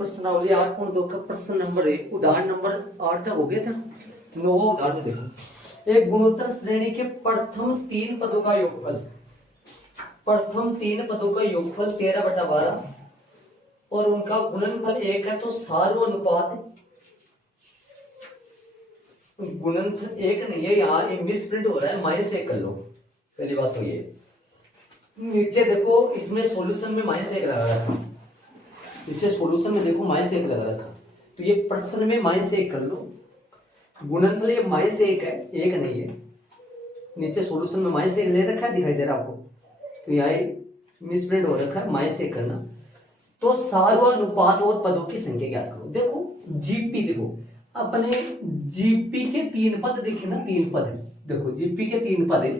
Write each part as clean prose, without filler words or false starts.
प्रश्नावली 8.2 का प्रश्न नंबर 1 उदाहरण नंबर 8 तक हो गया था। 9वां उदाहरण देखो, एक गुणोत्तर श्रेणी के प्रथम 3 पदों का योगफल, प्रथम 3 पदों का योगफल 13/12 और उनका गुणनफल 1 है, तो सारू अनुपात गुणनफल 1 नहीं है, यहाँ ये मिसप्रिंट हो रहा है, -1 कर लो। पहली बात तो ये नीचे देखो, इसमें सॉल्यूशन में -1 लगा रखा, नीचे सॉल्यूशन में देखो -1 लगा रखा, तो ये प्रश्न में -1 कर लो। गुणनफल ये -1 है, 1 नहीं है, नीचे सॉल्यूशन में -1 ले रखा है, दिखाई दे रहा आपको, तो यहाँ मिसप्रिंट हो रखा है, -1 करना। तो सार्वनुपात और पदों की संख्या ज्ञात करो। देखो जीपी, देखो अपने जीपी के 3 पद देखे ना, 3 पद है, देखो जीपी के 3 पद है,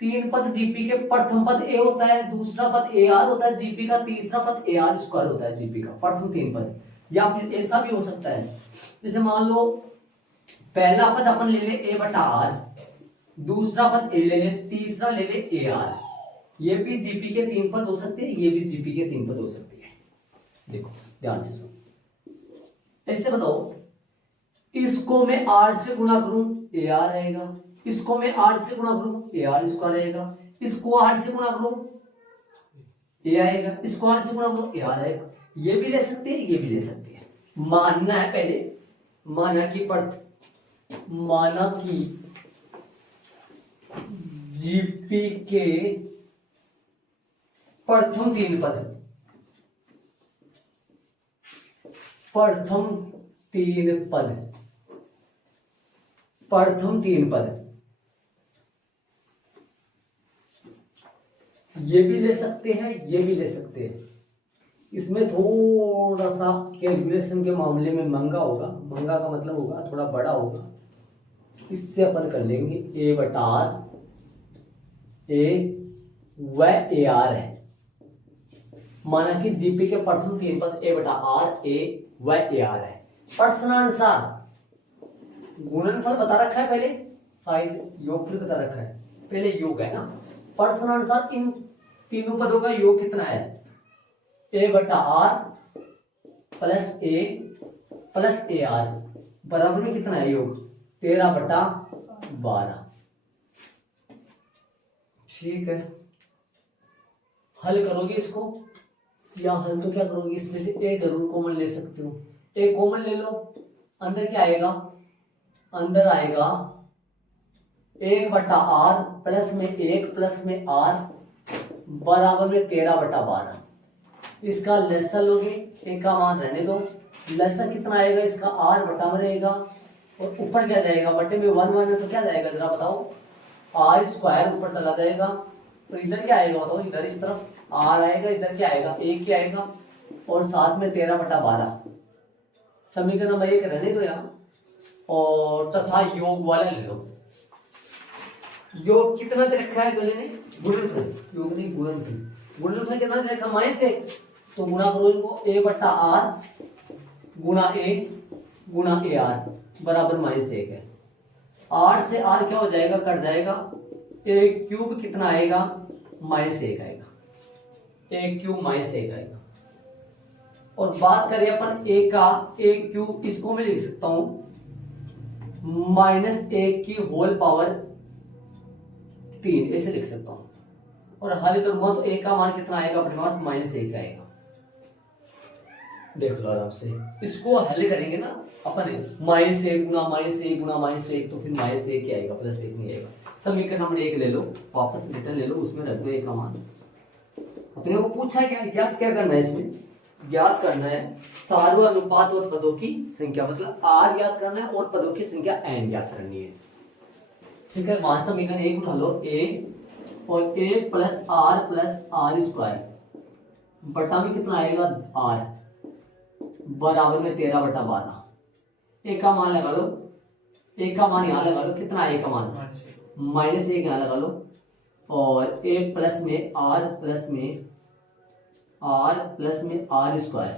3 पद जीपी के प्रथम पद ए होता है, दूसरा पद ए आर होता है जीपी का, तीसरा पद ए आर स्क्वायर होता है जीपी का, प्रथम 3 पद। या फिर ऐसा भी हो सकता है, जैसे मान लो पहला पद अपन ले ले ए बटा आर, दूसरा पद ए ले ले, तीसरा ले ले ए आर। ये भी जीपी के 3 पद हो सकते हैं, ये भी जीपी के 3 पद हो सकते हैं। देखो ध्यान से सुनो, ऐसे बताओ, इसको मैं आर से गुणा करूं ए आर आएगा, इसको मैं आर से गुणा करूं ए आर स्क्वायर आएगा, इसको आर से गुणा करूं ए आएगा, इसको आर से गुणा करूं ए आर आएगा। ये भी ले सकते हैं, ये भी ले सकते हैं। मानना है पहले, माना कि जीपी के प्रथम 3 पद, प्रथम 3 पद ये भी ले सकते हैं, ये भी ले सकते हैं। इसमें थोड़ा सा कैलकुलेशन के मामले में महंगा होगा, महंगा का मतलब होगा थोड़ा बड़ा होगा। इससे अपन कर लेंगे ए बटा आर, ए व ए आर है। माना कि जीपी के प्रथम 3 पद ए बटा आर, ए व ए आर है। प्रश्नानुसार गुणनफल बता रखा है पहले, शायद योगफल बता रखा है, पहले योग है ना। प्रश्नानुसार इन तीनों पदों का योग कितना है, ए बटा आर प्लस ए आर बराबर में कितना है योग, 13/12। ठीक है, हल करोगे इसको, या हल तो क्या करोगे, इसमें से ए जरूर कॉमन ले सकते हो, ए कॉमन ले लो, अंदर क्या आएगा, अंदर आएगा 1 बटा आर प्लस में 1 प्लस में आर बराबर में 13/12। इसका लेसन लोगे, एक का मान रहने दो, लेसन कितना आएगा इसका, आर बटा में रहेगा, और ऊपर क्या जाएगा, बटे में 1 है, तो क्या जाएगा जरा बताओ, आर स्क्वायर ऊपर चला जाएगा, तो इधर क्या आएगा बताओ, इधर इस तरफ आर आएगा, इधर क्या आएगा, एक ही आएगा, और साथ में 13/12। समीकरण नंबर 1 रहने दो यहाँ, और तथा योग वाला ले लो। योग कितना दे रखा है गले ने, गुणनफल, योग नहीं गुणनफल, गुणनफल कितना दे रखा, -1, तो गुणा करो इनको, ए बटा आर गुणा ए आर बराबर -1 है। आर से आर क्या हो जाएगा, कट जाएगा, ए क्यूब कितना आएगा, -1 आएगा, ए क्यूब -1 आएगा। और बात करें अपन ए का, ए क्यूब इसको मैं लिख सकता हूं -1 की होल पावर 3, ऐसे लिख सकता हूं, और हल करूंगा तो ए का मान कितना आएगा अपने पास, -1 आएगा। देख लो आराम से, इसको हल करेंगे ना अपन, -1 गुना -1 गुना -1, तो फिर -1 क्या आएगा, +1 नहीं आएगा। समीकरण नंबर 1 ले लो, वापस रिटर्न ले लो, उसमें रख दो ए का मान। अपने को पूछा क्या, ज्ञात क्या करना है, इसमें ज्ञात करना है सार्वनुपात और पदों की संख्या, मतलब आर ज्ञात करना है और पदों की संख्या एन ज्ञात करनी है। ठीक है, वहां समीकरण 1 उठा लो, ए और ए प्लस आर स्क्वायर बटा में कितना आएगा, आर बराबर में 13/12। ए का मान लगा लो, ए का मान यहां लगा लो, कितना ए का मान, -1 यहां लगा लो, और ए प्लस में आर स्क्वायर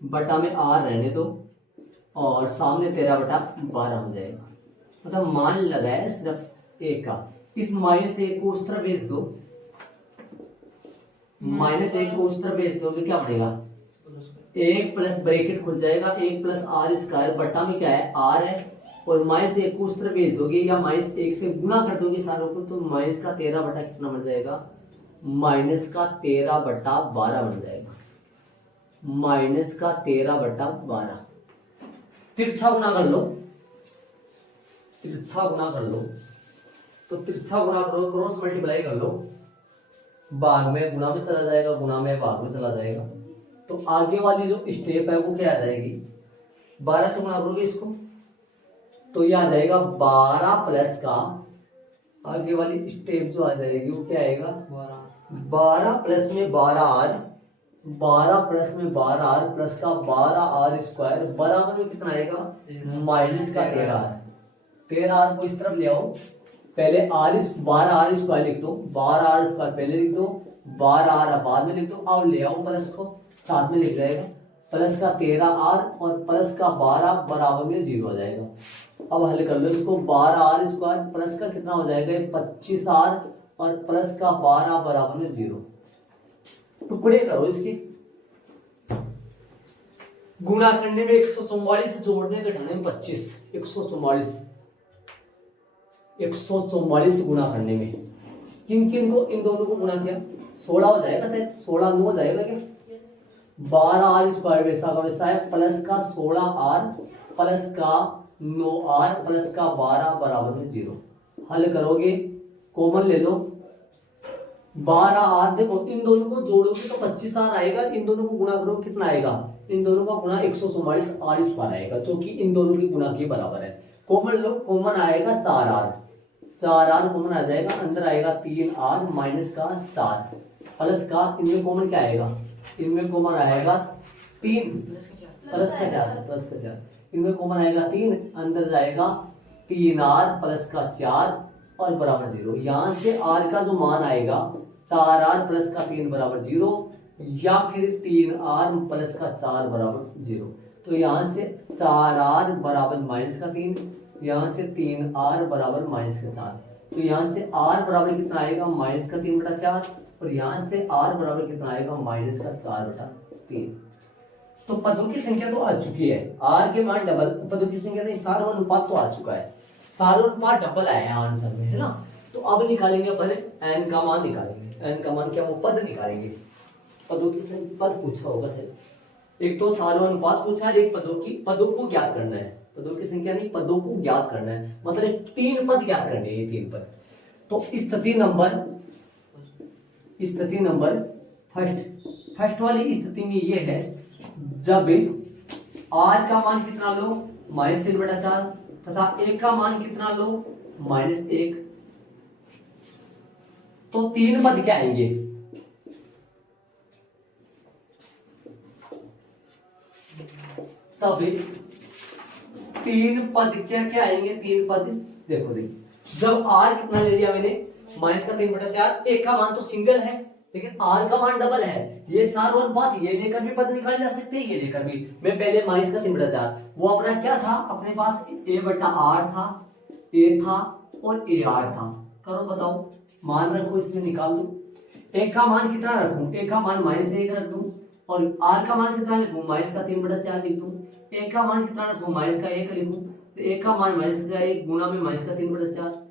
बटा में आर रहने दो, और सामने 13/12 हो जाएगा। मतलब मान लगा है सिर्फ ए का, इस -1 को उस तरफ भेज दो, -1 को उस तरफ भेज दोगे क्या बढ़ेगा, एक प्लस ब्रैकेट खुल जाएगा, एक प्लस आर स्क्वायर बटा में क्या है आर है, और माइनस एक को उस तरफ भेज दोगे या माइनस एक से गुना कर दोगे सारों को, तो माइनस का 13 बटा कितना बन जाएगा, माइनस का 13 बटा 12 बन जाएगा, माइनस का 13 बटा 12। तिरछा गुना कर लो, तिरछा गुना कर लो, तो तिरछा गुना करो, क्रॉस मल्टीप्लाई कर लो, भाग में गुना में चला जाएगा, गुना में भाग में चला जाएगा, तो आगे वाली जो स्टेप है वो क्या आ जाएगी, 12 से गुना करोगे इसको तो ये आ जाएगा 12 प्लस का, आगे वाली स्टेप जो आ जाएगी वो क्या आएगा 12 प्लस में 12 आर, 12 प्लस में 12 आर प्लस का 12 आर स्क्वायर बराबर में कितना आएगा माइनस का 13 आर। 13 आर को इस तरफ ले आओ, पहले आर 12 आर स्क्वायर लिख दो, 12 आर स्क्वायर पहले लिख दो, 12 आर बाद में लिख दो, अब ले आओ प्लस को साथ में लिख जाएगा, प्लस का 13 आर और प्लस का 12 बराबर में 0 हो जाएगा। अब हल कर लो इसको, 12 आर स्क्वायर प्लस का कितना हो जाएगा 25 आर और प्लस का 12 बराबर में 0। टुकड़े करो इसके, गुणा करने में 144 जोड़ने घटाने में 25, 144 गुणा करने में किन किन को, इन दोनों को गुणा किया 16 हो जाएगा शायद, 16 9 हो जाएगा क्या, 12 आर स्क्वायर वैसा का वैसा है, प्लस का 16 आर प्लस का 9 आर प्लस का 12 बराबर में 0। हल करोगे कॉमन ले लो, 12 आर देखो इन दोनों को जोड़ोगे तो 25 आर आएगा, इन दोनों को गुणा करो कितना आएगा, इन दोनों का गुणा 144 आर स्क्वायर आएगा, जो कि इन दोनों की गुणा के बराबर है। कॉमन लो, कॉमन आएगा 4 आर, 4 आर कॉमन आ जाएगा, अंदर आएगा 3 आर माइनस का 4 प्लस का, इनमें कॉमन क्या आएगा, इनमें कॉमन आएगा 3 प्लस का 4, इनमें कॉमन आएगा 3, अंदर जाएगा 3 आर प्लस का 4 और बराबर 0। यहां से आर का जो मान आएगा 4 आर प्लस का 3 बराबर 0 या फिर 3 आर प्लस का 4 बराबर 0। तो यहां से 4 आर बराबर माइनस का 3, यहां से 3 आर बराबर माइनस का 4, तो यहां से आर बराबर कितना आएगा माइनस का 3 बटा 4 और यहां से आर बराबर कितना आएगा माइनस का 4 बटा 3। तो पदों की संख्या तो आ चुकी है, आर के मान डबल, पदों की संख्या तो सारों अनुपात तो आ चुका है, सारों अनुपात डबल आया है आंसर में, है ना। तो अब निकालेंगे अपन एन का मान निकालेंगे, एन का मान क्या वो पद निकालेंगे, पदों की संख्या पद पूछा होगा सर, एक तो सारों अनुपात पूछा है, एक पदों को ज्ञात करना है, पदों की संख्या नहीं पदों को ज्ञात करना है, मतलब 3 पद ज्ञात करने हैं, ये 3 पद। तो स्थिति नंबर फर्स्ट वाली स्थिति में ये है, जब आर का मान कितना लो -3 बटा 4 तथा एक का मान कितना लो -1, तो 3 पद क्या आएंगे, तब 3 पद क्या आएंगे, 3 पद देखो जब आर कितना ले लिया मैंने -3 बटा 4, एक का मान तो सिंगल है लेकिन आर का मान डबल है, ये सारों अनुपात ये लेकर भी पद निकाले जा सकते हैं, ये लेकर भी। मैं पहले -3 बटा 4 वो अपना क्या था, अपने पास a बटा आर था, a था और a आर था, करो बताओ मान रखो, इसमें निकाल दो, एक का मान कितना रखूं, एक का मान -1 रख दूं और आर का मान कितना लिखूं -3 बटा 4 लिख दूं, एक का मान कितना रखूं -1 लिखूं, तो एक का मान -1 गुना में -3 बटा 4।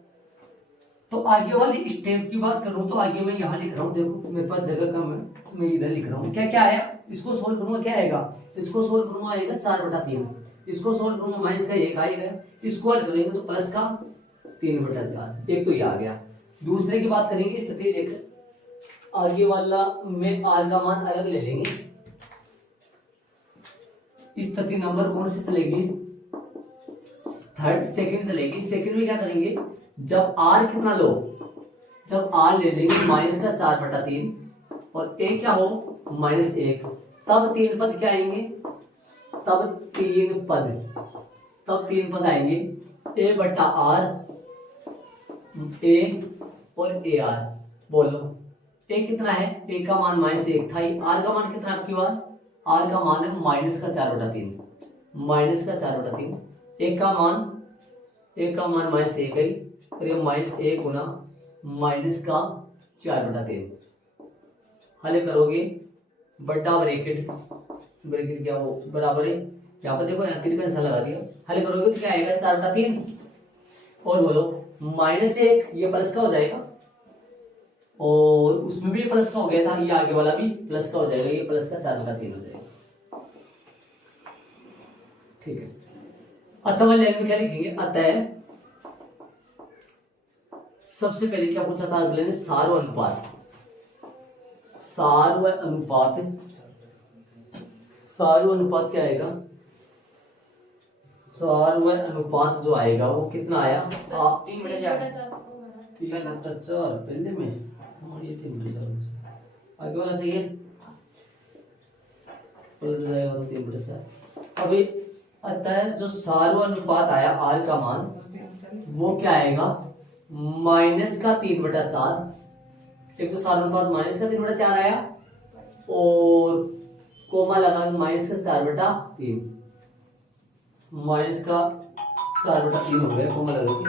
तो आगे वाली स्टेप की बात करूं तो आगे मैं यहाँ लिख रहा हूँ, देखो मेरे पास जगह कम है, मैं इधर लिख रहा हूँ, क्या क्या आया, इसको सोल्व करूंगा क्या आएगा, इसको सोल्व करूंगा आएगा 4 बटा 3, इसको सोल्व करूंगा -1 आएगा, इसको हल करेंगे तो प्लस का 3 बटा 4, एक तो ये आ गया। दूसरे की बात करेंगे स्थिति लेकर, आगे वाला में आर का मान अलग ले लेंगे, स्थिति नंबर कौन सी चलेगी, सेकंड चलेगी। सेकंड में क्या करेंगे, जब आर कितना लो, जब आर ले लेंगे -4 बटा 3 और ए क्या हो -1, तब 3 पद क्या आएंगे, तब 3 पद आएंगे, ए बटा आर, ए और ए आर। बोलो ए कितना है, ए का मान -1 था, आर का मान कितना है आपकी बार, आर का मान है -4 बटा 3, -4 बटा 3, एक का मान -1 है और ये -1 गुना -4 बटा 3। हल करोगे बटा ब्रैकेट ब्रैकेट क्या वो बराबर है, यहाँ पर देखो यहाँ तिरपन सा लगा दिया, हल करोगे तो क्या आएगा 4/3। और बोलो -1 ये प्लस का हो जाएगा, और उसमें भी प्लस का हो गया था, ये आगे वाला भी प्लस का हो जाएगा, ये प्लस का 4/3 हो जाएगा। ठीक है, अतः वाले लाइन में क्या लिखेंगे, अतः सबसे पहले क्या पूछा था अगले ने, सार्व अनुपात। सार्व अनुपात, सार्व अनुपात क्या आएगा, सार्व अनुपात जो आएगा वो कितना आया, 3/4 पहले में, ये 3/4 आगे वाला सही है, पलट जाएगा तो 3/4। अभी अतः जो सार्व अनुपात आया आर का मान वो क्या आएगा, -3/4। एक तो सार्व अनुपात -3/4 आया, और कोमा लगा -4/3, -4/3 हो गया, कोमा लगा के।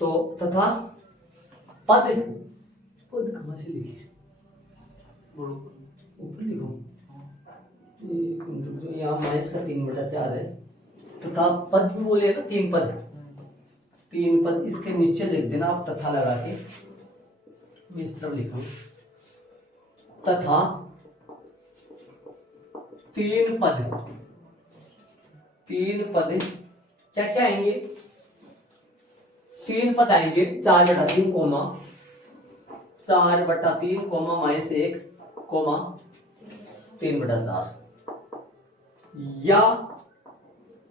तो तथा पद, पद कहाँ से लिखे, ऊपर लिखो, जो यहाँ -3/4 है, तथा पद भी बोले ना, 3 पद, 3 पद इसके नीचे लिख देना आप तथा लगा के, मैं इस तरफ लिखूं, तथा 3 पद, 3 पद क्या क्या आएंगे, 3 पद आएंगे 4/3 कोमा 4/3 कोमा -1 कोमा 3/4,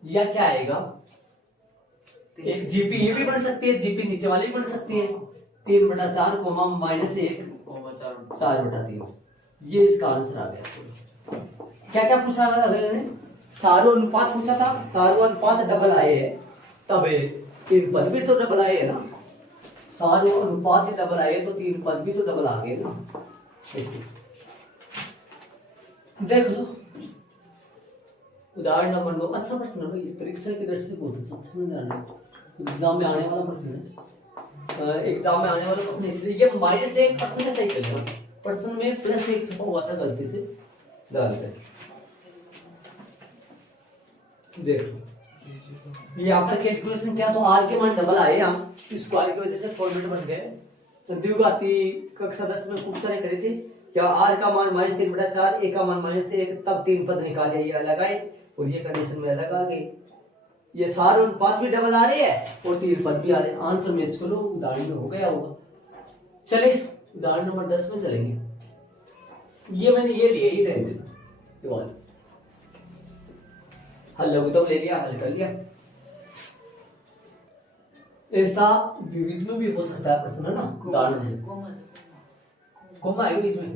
या क्या आएगा, एक जीपी ये भी बन सकती है, जीपी नीचे वाली भी बन सकती है, 3/4 कोमा -1 4/3, ये इसका आंसर आ गया। क्या क्या पूछा था अगले ने, सार्व अनुपात पूछा था, सार्व अनुपात डबल आए है तब 3 पद भी तो डबल आए है ना, सार्व अनुपात डबल आए तो 3 पद भी तो डबल आ गए ना, ऐसे देख लो। उदाहरण नंबर 9, अच्छा प्रश्न है भाई, परीक्षा की दृष्टि से बहुत अच्छा प्रश्न जाना, एग्जाम में आने वाला प्रश्न है, एग्जाम में आने वाला प्रश्न, इसलिए ये -1 प्रश्न में सही चलेगा, प्रश्न में +1 छपा हुआ था गलती से डाल कर, देखो यहाँ पर कैलकुलेशन क्या, तो आर के मान डबल आए, यहाँ स्क्वायर की वजह से फॉर्मेट बन गए, तो द्विघाती कक्षा 10 में खूब सारे करे थे, क्या आर का मान -3/4, ए का मान -1, तब 3 पद निकाले, ये अलग आए और ये कंडीशन में अलग आ गए, ये सारे अनुपात भी डबल आ रहे हैं और 3 पद भी आ रहे हैं, आंसर मैच करो, उदाहरण में हो गया होगा। चले उदाहरण नंबर 10 में चलेंगे, ये मैंने ये लिए ही रहने देना, हल लघुत्तम ले लिया, हल कर लिया, ऐसा विविध में भी हो सकता है प्रश्न है ना, उदाहरण है, कोमा है बीच में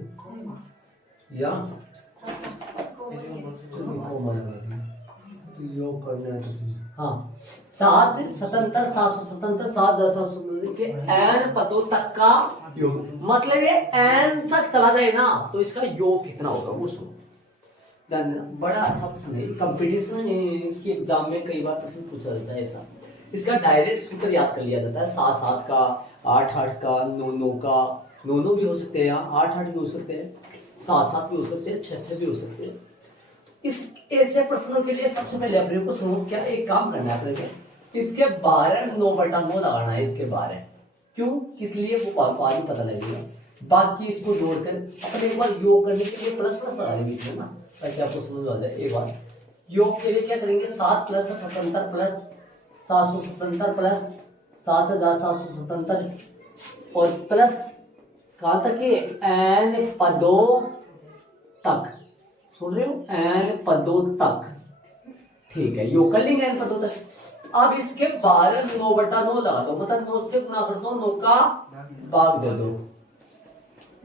या कोमा योग करना है, हाँ 7 स्वतंत्र 7 7 के n पदों तक का योग, मतलब ये n तक चला जाए ना तो इसका योग कितना होगा वो सुनो, ध्यान देना, बड़ा अच्छा प्रश्न है, कंपटीशन के एग्जाम में कई बार प्रश्न पूछा जाता है ऐसा, इसका डायरेक्ट सूत्र याद कर लिया जाता है, 7 का 8 का 9 का, 9 भी हो सकते हैं, 8 भी हो सकते हैं, 7 भी हो सकते हैं, 6 भी हो सकते हैं। इस ऐसे प्रश्नों के लिए सबसे पहले अपने को सुनो, क्या एक काम करना है अपने, इसके 12 9/9 लगाना है, इसके 12 क्यों, किस लिए वो बाद में पता लगेगा, बाकी इसको जोड़कर अपन एक बार योग करने के लिए प्लस लगा देंगे बीच में ना, ताकि आपको समझ आ जाए। एक बार योग के लिए क्या करेंगे, 7 + 77 प्लस 777 प्लस 7777 और प्लस कहां तक है, n पदों तक, सुन रहे हो, n पदों तक, ठीक है, योग कर लेंगे n पदों तक। अब इसके 12 9/9 लगा दो, मतलब 9 से गुणा कर दो, 9 का भाग दे दो,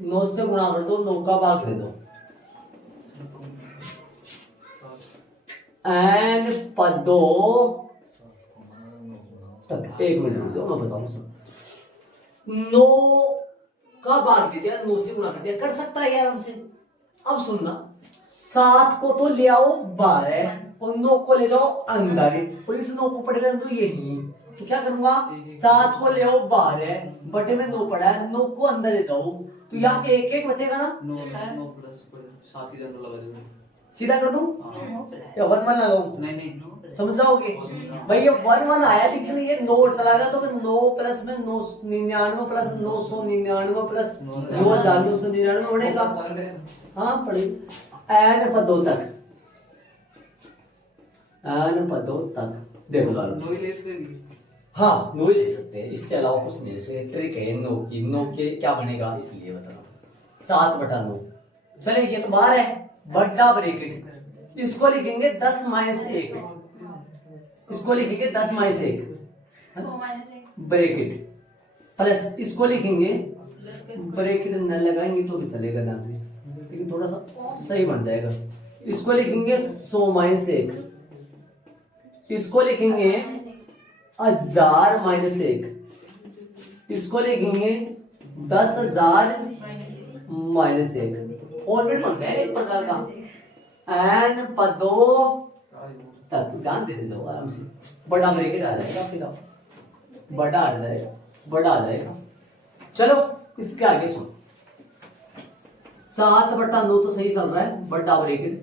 9 से गुणा कर दो, 9 का भाग दे दो, n पदों तक, 1 मिनट रुक जाओ मैं बताऊं, 9 का भाग दे दिया, 9 से गुणा कर दिया, कर सकता है आराम से। अब सुनना, 7 को तो ले आओ 12 और 9 को ले जाओ अंदर, और इस 9 को पढ़ेगा तो यही तो क्या करूंगा, 7 को ले आओ बाहर है, बटे में 9 पड़ा है, 9 को अंदर ले जाओ, तो यहाँ 1 बचेगा ना, 9 प्लस 7 की जगह लगा देंगे, सीधा कर दूं या 1 1 लगाऊं? नहीं समझ जाओगे भाई, ये 1 1 आया लेकिन ये 9 चला गया, तो मैं 9 प्लस में 999 प्लस 999 प्लस 2999 बनेगा। हाँ पढ़ी, n पदों तक, n पदों तक देखो लाल, नोई ले सकते हैं। हाँ 9 ले सकते हैं, इससे अलावा कुछ नहीं ले सकते। ट्रिक है 9 की, 9 के क्या बनेगा इसलिए बता रहा हूं, 7/9। चले ये तो बाहर है, बड़ा ब्रैकेट, इसको लिखेंगे 10 - 1, इसको लिखेंगे 10 - 1 ब्रैकेट, प्लस इसको लिखेंगे, ब्रैकेट न लगाएंगे तो भी चलेगा ना, लेकिन थोड़ा सा सही बन जाएगा। इसको लिखेंगे 100 - 1, इसको लिखेंगे 1000 - 1, इसको लिखेंगे 10,000 - 1। फॉर्मेट बन गया एक प्रकार का, n पदों तक। ध्यान देते जाओ आराम से, बड़ा ब्रैकेट आ जाएगा, फिर आप बड़ा आ जाएगा, बड़ा आ जाएगा। चलो इसके आगे सुनो, 7/9 तो सही चल रहा है, बड़ा ब्रैकेट।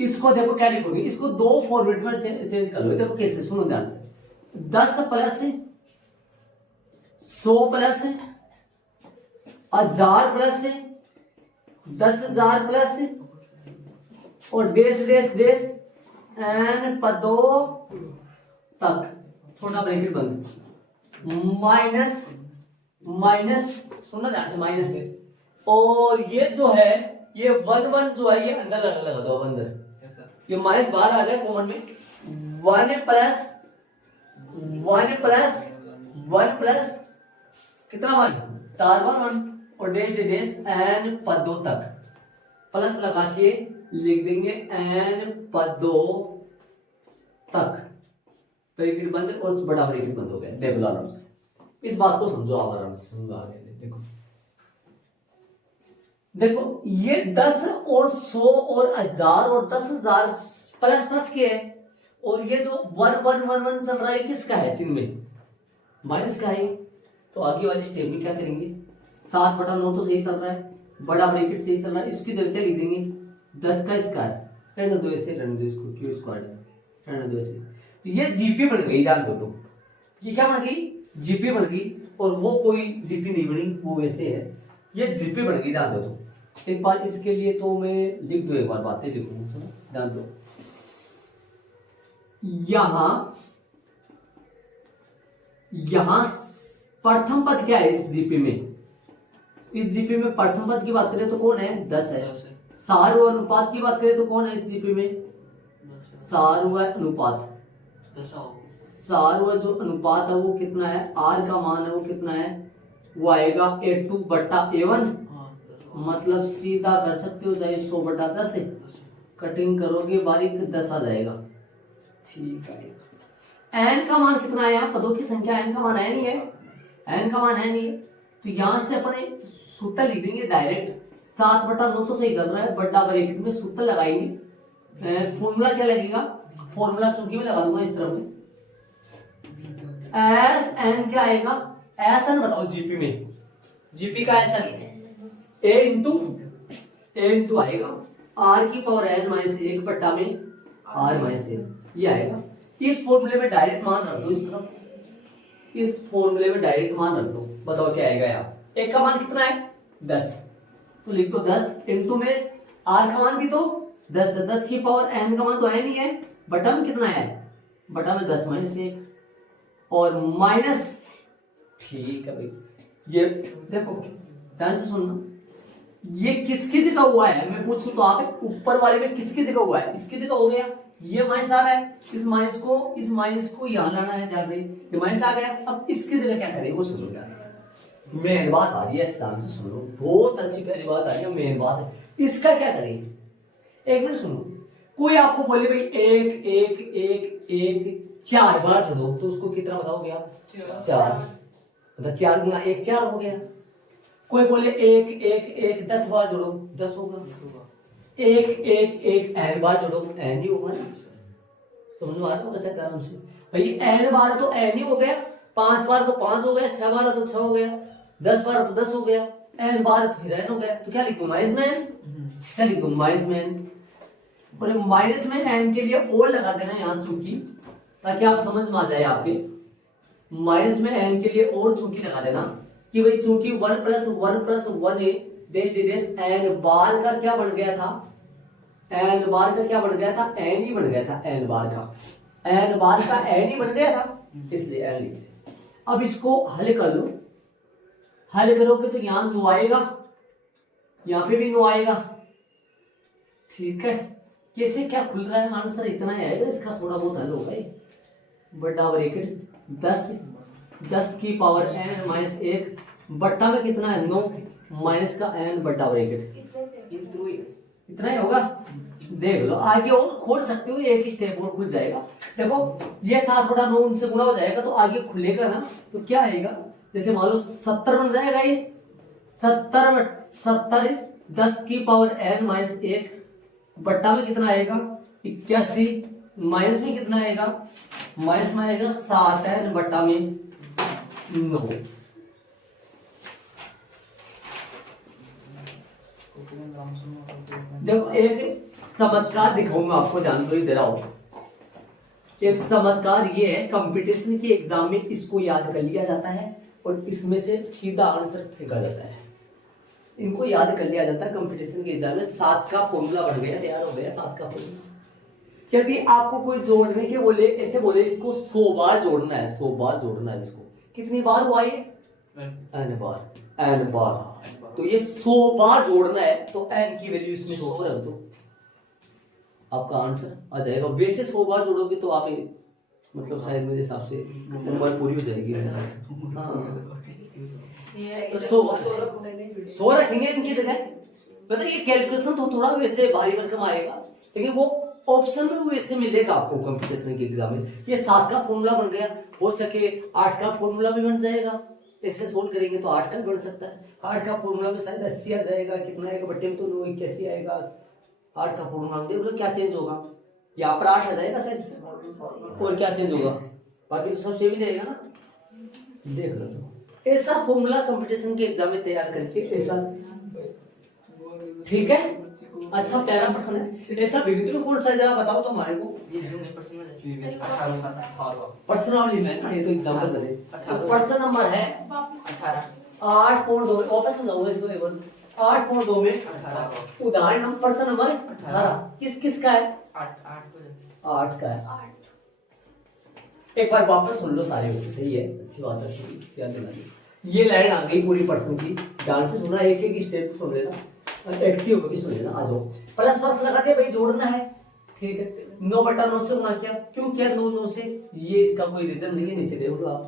इसको देखो क्या लिखोगे, इसको 2 फॉर्मेट में चेंज कर लो। देखो कैसे, सुनो ध्यान से, 10 प्लस 100 प्लस 1000 प्लस 10,000 प्लस और डेस डेस डेस n पदों तक, छोटा ब्रैकेट बंद, माइनस माइनस, सुनना ध्यान से, माइनस है, और ये जो है ये 1 1 जो है ये अंदर लगा दो, अब अंदर ये माइनस बाहर आ जाए कॉमन में, 1 प्लस 1 प्लस कितना 1, 4 1 1 और डेस डेस n पदों तक, प्लस लगा के लिख देंगे n पदों तक, ब्रैकेट बंद और बड़ा ब्रैकेट बंद हो गया। देखो आराम से इस बात को समझो, आप आराम से समझो आगे। देखो देखो ये 10 और 100 और 1000 और 10,000 प्लस प्लस के है, और ये जो 1 1 1 1 चल रहा है किसका है, चिन्ह में माइनस का है। तो आगे वाली स्टेप में क्या करेंगे, 7/9 तो सही चल रहा है, बड़ा ब्रैकेट सही चल रहा है, इसकी जगह क्या लिख देंगे, 10 का स्क्वायर, रहने दो ऐसे, रहने दो इसको, क्यू स्क्वायर रहने दो ऐसे। तो ये जीपी बन गई, ध्यान दो, तो ये क्या बन गई, जीपी बन गई, और वो कोई जीपी नहीं बनी, वो वैसे है, ये जीपी बन गई, ध्यान दो। तो एक बार इसके लिए तो मैं लिख दो, एक बार बातें लिखूं, ध्यान दो। यहां प्रथम पद क्या है इस जीपी में, इस जीपी में प्रथम पद की बात करें तो कौन है, 10 है। सार्व अनुपात की बात करें तो कौन है इस जीपी में, सार्व अनुपात, सार्व जो अनुपात है वो कितना है, आर का मान है वो कितना है, वो आएगा A2/A1, मतलब सीधा कर सकते हो, चाहे 100/10 है, कटिंग करोगे बारीक 10 आ जाएगा, ठीक है। n का मान कितना है, यहाँ पदों की संख्या n का मान है नहीं है, n का मान है नहीं है, तो यहां से अपने सूत्र लिख देंगे डायरेक्ट, 7/9 तो सही चल रहा है, बड़ा ब्रैकेट में सूत्र लगाएंगे, फॉर्मूला क्या लगेगा, फॉर्मूला चूंकि मैं लगा दूंगा इस तरह में, एस एन क्या आएगा, एस एन बताओ जीपी में, जीपी का एस एन ए इंटू आएगा आर की पावर n - 1 बट्टा में r - 1, ये आएगा। इस फॉर्मूले में डायरेक्ट मान रख दो इस तरफ, इस फॉर्मूले में डायरेक्ट मान रख दो, बताओ क्या आएगा, यहाँ एक का मान कितना है 10, तो लिख दो 10 इंटू में r का मान भी तो 10 है, 10 की पावर n का मान तो है नहीं है, बटा में कितना है, बटा में 10 - 1 और माइनस, ठीक है भाई। ये देखो ध्यान से सुनना, ये किसकी जगह हुआ है, मैं पूछूं तो आप ऊपर वाले में किसकी जगह हुआ है, इसकी जगह हो गया, ये माइनस आ रहा है, इस माइनस को यहां लाना है, ध्यान रहे, ये माइनस आ गया, अब इसकी जगह क्या करें वो सुनो ध्यान से, मेन बात आ रही है, ध्यान से सुनो, बहुत अच्छी प्यारी बात आ रही है, मेन बात है, इसका क्या करें, एक मिनट सुनो, कोई आपको बोले भाई एक एक एक एक 4 बार छोड़ो, तो उसको कितना बताओगे आप, 4, मतलब 4 गुना 1 4 हो गया। कोई बोले एक एक एक 10 बार जोड़ो, 10 होगा, एक एक एक n बार जोड़ो, n ही होगा ना, समझ में आ रहा है वैसे आराम से भाई। एन बार तो एन ही हो गया, 5 बार तो 5 हो गया, 6 बार तो 6 हो गया, 10 बार तो 10 हो गया, एन बार तो फिर एन हो गया। तो क्या लिखूं माइनस में एन, क्या लिखूं माइनस में एन। और माइनस में एन के लिए और लगा देना यहाँ चूंकि, ताकि आप समझ में आ जाए आपके। माइनस में एन के लिए और चूंकि लगा देना कि भाई चूंकि 1 + 1 + 1 ए डेश डेश एन बार का क्या बन गया था, एन बार का क्या बन गया था, एन ही बन गया था, एन बार का, एन बार का एन ही बन गया था, इसलिए एन लिख दिया। अब इसको हल कर लो, हल करोगे तो यहाँ 9 आएगा, यहाँ पे भी 9 आएगा, ठीक है। कैसे क्या खुल रहा है आंसर इतना ही आएगा, इसका थोड़ा बहुत हल होगा ये। बटा ब्रैकेट 10 की पावर n माइनस 1 बट्टा में कितना है 9 माइनस का n बटा ब्रैकेट इतना ही होगा। देख लो आगे और खोल सकते हो, एक ही स्टेप और खुल जाएगा। देखो ये 7/9 उनसे गुणा हो जाएगा तो आगे खुलेगा ना, तो क्या आएगा, जैसे मान लो 70 बन जाएगा ये, 70 10 की पावर n माइनस 1 बट्टा में कितना आएगा 81 माइनस में कितना आएगा, माइनस में आएगा 7n बट्टा में 9। देखो एक चमत्कार दिखाऊंगा आपको, ध्यान दो इधर आओ। एक चमत्कार ये है, कंपटीशन के एग्जाम में इसको याद कर लिया जाता है और इसमें से सीधा आंसर फेंका जाता है। इनको याद कर लिया जाता है कंपटीशन के एग्जाम में। 7 का फॉर्मूला बन गया, तैयार हो गया 7 का फॉर्मूला। यदि आपको कोई जोड़ने के बोले, ऐसे बोले इसको 100 बार जोड़ना है, 100 बार जोड़ना है इसको, कितनी बार हुआ ये n बार, तो ये 100 बार जोड़ना है तो n की वैल्यू इसमें 100 रख दो, आपका आंसर आ जाएगा। वैसे 100 बार जोड़ोगे तो आप मतलब शायद मेरे हिसाब से उम्र पूरी हो जाएगी। तो 100 रखेंगे इनकी जगह, मतलब ये कैलकुलेशन तो थोड़ा वैसे भारी भरकम आएगा, लेकिन वो ऑप्शन में वैसे मिलेगा आपको कंपटीशन के एग्जाम में। ये 7 का फॉर्मूला बन गया, हो सके 8 का फॉर्मूला भी बन जाएगा, ऐसे सोल्व करेंगे तो 8 का भी बन सकता है। 8 का फॉर्मूला में शायद 80 आ जाएगा, कितना आएगा बट्टे में तो 9 81 आएगा। 8 का फॉर्मूला देख लो क्या चेंज होगा, यहाँ पर 8 आ जाएगा शायद, और क्या चेंज होगा, बाकी तो सब सेम ही रहेगा ना। देख लो तो ऐसा फॉर्मूला कंपटीशन के एग्जाम में तैयार करके ऐसा, ठीक है। अच्छा पहला प्रश्न है, ऐसा विविध में कौन सा जरा बताओ तो हमारे को, पर्सनालिटी में ये तो एग्जांपल चले। प्रश्न नंबर है 8.2 वापस समझाऊंगा इसको एक बार। 8.2 में उदाहरण नंबर प्रश्न नंबर 18 किस किस का है, 8 का है। एक बार वापस सुन लो सारे बच्चे, सही है, अच्छी बात है, याद दिला। ये लाइन आ गई पूरी प्रश्न की, ध्यान से सुना, एक एक स्टेप सुन लेना, एक्टिव होकर सुन लेना। आ जाओ, प्लस प्लस लगा के भाई जोड़ना है, ठीक है। 9/9 से गुणा किया, क्यों किया 9 से, ये इसका कोई रीजन नहीं है, नीचे देख लो आप।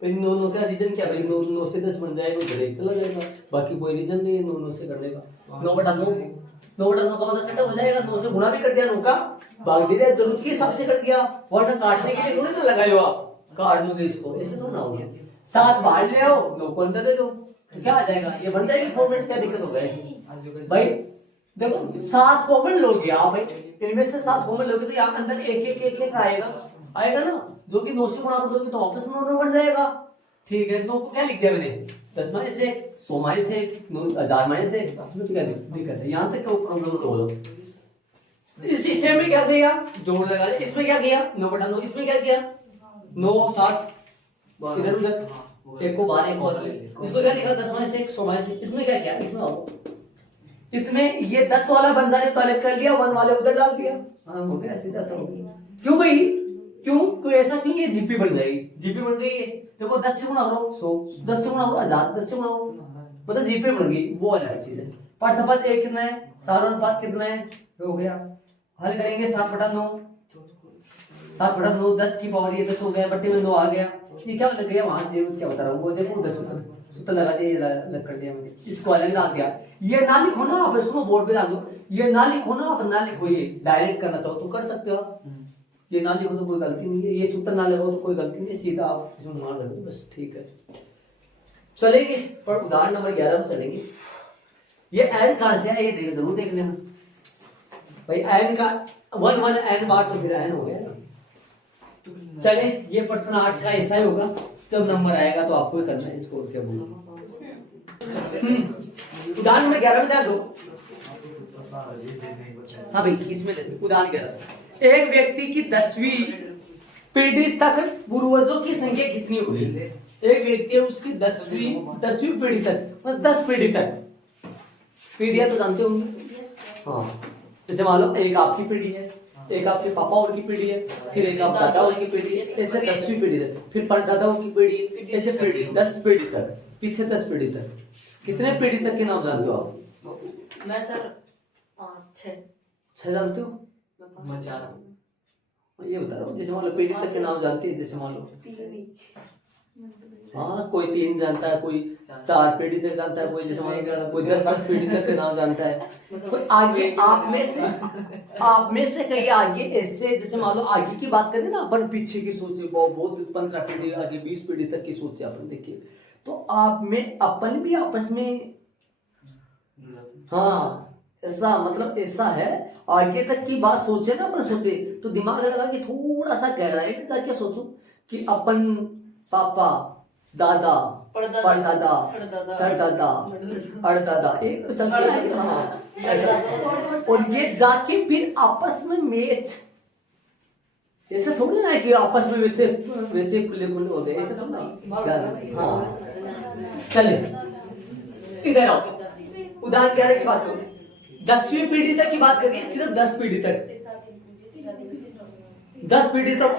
भाई 9 का रीजन क्या, भाई 9 से 10 बन जाएगा, उधर एक चला जाएगा, बाकी कोई रीजन नहीं है 9 से करने का। 9/9 का मतलब कटा हो जाएगा, 9 से गुणा भी कर दिया, 9 का भाग दिया, जरूरत के हिसाब से कर दिया, वरना काटने के लिए थोड़ी ना लगाए हो आप, काट दोगे इसको, ऐसे तो ना हो गया। 7 बाहर ले आओ, 9 को अंदर दे दो, तो क्या आ जाएगा, ये बन जाएगी फॉर्मेट, क्या दिक्कत होगा इसमें भाई। देखो 7 कॉमन लोगे आप भाई, इनमें से 7 कॉमन लोगे तो यहाँ अंदर एक आएगा ना, जो कि 9 से गुणा कर दोगे तो वापस 9 बन जाएगा, ठीक है। 9 को क्या लिख दिया मैंने, 10 माइनस 1, 100 माइनस 1, 1000 माइनस 1, इसमें क्या दिक्कत है, यहाँ तक क्या प्रॉब्लम बोलो। इस सिस्टम में क्या किया, जोड़ लगा, इसमें क्या किया 9/9, इसमें क्या किया 9 7 इधर उधर, एक को बाहर एक को अंदर, इसको क्या लिखा 10 माइनस 1, 100 माइनस 1, इसमें क्या किया, इसमें आओ, इसमें ये 10 वाला बन जाने तो अलग कर लिया, 1 वाले उधर डाल दिया, हाँ हो गया, सीधा सा हो गया। क्यों भाई, क्यों ऐसा क्यों, ये जीपी बन जाएगी, जीपी बन गई है। देखो 10 से गुणा करो 100, 10 से गुणा करो 1000, 10 से गुणा करो मतलब जीपी बन गई, वो अलग चीज है। पाठ्यपद 1 कितना है, सारानुपात कितना है, हो गया। हल करेंगे 7/9, 7/9 10 की पावर ये 10 हो गया, बट्टे में 2 आ गया, ये क्या लग गया वहां, क्या बता रहा हूँ वो देखो 10 सूत्र लगा दिया, अलग कर दिया मैंने, इसको अलग डाल दिया। ये ना लिखो ना आप, इसको बोर्ड पे डाल दो, ये ना लिखो ना आप, ना लिखो, ये डायरेक्ट करना चाहो तो कर सकते हो आप, ये ना लिखो तो कोई गलती नहीं है, ये सूत्र ना लगाओ तो कोई गलती नहीं है, सीधा आप इसमें मान रखो बस, ठीक है। चलेंगे पर उदाहरण नंबर 11 में चलेंगे। ये एन कहां से है, ये जरूर देख लेना भाई, एन का 1 1 एन बार तो फिर एन हो गया ना, चले ये प्रश्न 8 का ऐसा ही होगा, जब नंबर आएगा तो आपको ही करना है इसको, क्या बोलूं। उदाहरण नंबर 11 में ध्यान दो। हाँ भाई इसमें उदाहरण 11, एक व्यक्ति की 10वीं पीढ़ी तक पूर्वजों की संख्या कितनी होगी। एक व्यक्ति है, उसकी 10वीं पीढ़ी तक, मतलब 10 पीढ़ी तक, पीढ़ियां तो जानते होंगे। हाँ जैसे मान लो एक आपकी पीढ़ी है, एक आपके पापा और की पीढ़ी है, फिर एक आप दादा और की पीढ़ी है, ऐसे 10वीं पीढ़ी तक, फिर परदादा की पीढ़ी, ऐसे पीढ़ी 10 पीढ़ी तक, पीछे 10 पीढ़ी तक। कितने पीढ़ी तक के नाम जानते हो आप? मैं सर 6 जानते हो? मैं 4 ये बता रहा हूँ, जैसे मान लो पीढ़ी तक के नाम जानते हैं, जैसे मान लो हाँ कोई 3 जानता है, कोई 4 पीढ़ी तक जानता है, कोई जैसे मान लो कोई 10 पीढ़ी तक के नाम जानता है। कोई आगे आप में से कहीं आगे ऐसे, जैसे मान लो आगे की बात करें ना अपन, पीछे की सोचे बहुत उत्पन्न करते थे, आगे 20 पीढ़ी तक की सोचे अपन, देखिए तो आप में अपन भी आपस में, हाँ ऐसा मतलब ऐसा है, आगे तक की बात सोचे ना अपन, सोचे तो दिमाग लगा के थोड़ा सा गहराई में जाके सोचो कि अपन पापा, दादा, परदादा, सरदादा, अड़दादा, एक चलते हैं हाँ ऐसा। और ये जाके फिर आपस में मैच, ऐसे थोड़ी ना है कि आपस में वैसे वैसे खुले खुले हो गए, ऐसे तो ना। हाँ चलिए इधर आओ, उदाहरण 11 की बात करो, 10वीं पीढ़ी तक की बात करिए, सिर्फ 10 पीढ़ी तक, 10 पीढ़ी तक